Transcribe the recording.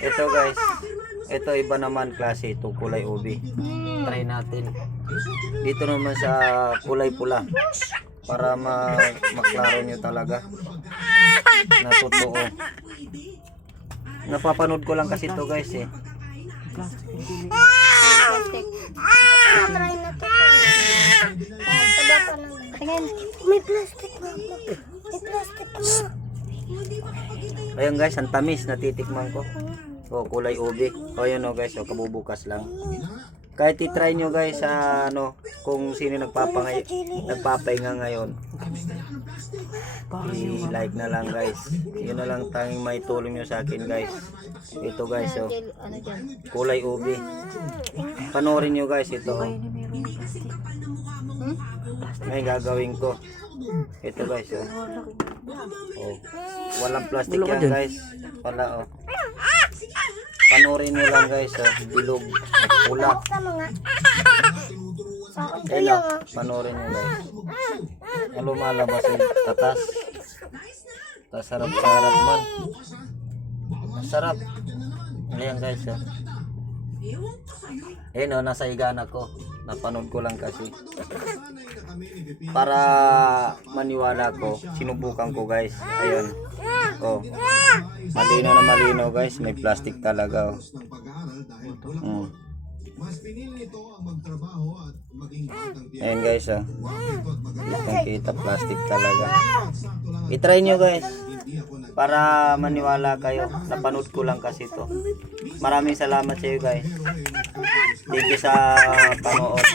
Ito guys, ito iba naman klase, ito kulay ubi. Try natin. Dito naman sa kulay pula para maklaro nyo talaga na totoo. Napapanood ko lang kasi ito guys eh. Plastic. Try na to. Taba pa naman. Tingin. May plastic na. May plastic na. Ayun guys, ang tamis natitikman ko. Oh, kulay ubi. O yun o guys, kabubukas lang. Kahit i-try nyo guys sa kung sino nagpapahinga ngayon. I-like na lang guys. Yun na lang tanging may tulong nyo sa akin guys. Ito guys oh. Kulay ubi. Panoorin nyo guys ito oh. May gagawin ko. Ito guys oh. Oh. Walang plastic yan guys. Wala oh. Panoorin nyo lang guys oh. Bilog. Pula. Hello. Panoorin nyo guys. Ang lumalabas yung tatas. Sarap-sarap man. Sarap. Ayan guys oh. Ayun oh, nasa higana ko. Napanood ko lang kasi. Para maniwala ko, sinubukan ko guys. Ayun. Oh. Malinaw na malinaw guys, may plastic talaga oh. Ayun guys oh. Kitang kita plastic talaga. I-try nyo guys. Para maniwala kayo. Napanood ko lang kasi ito. Maraming salamat sa iyo guys. Thank you sa panood.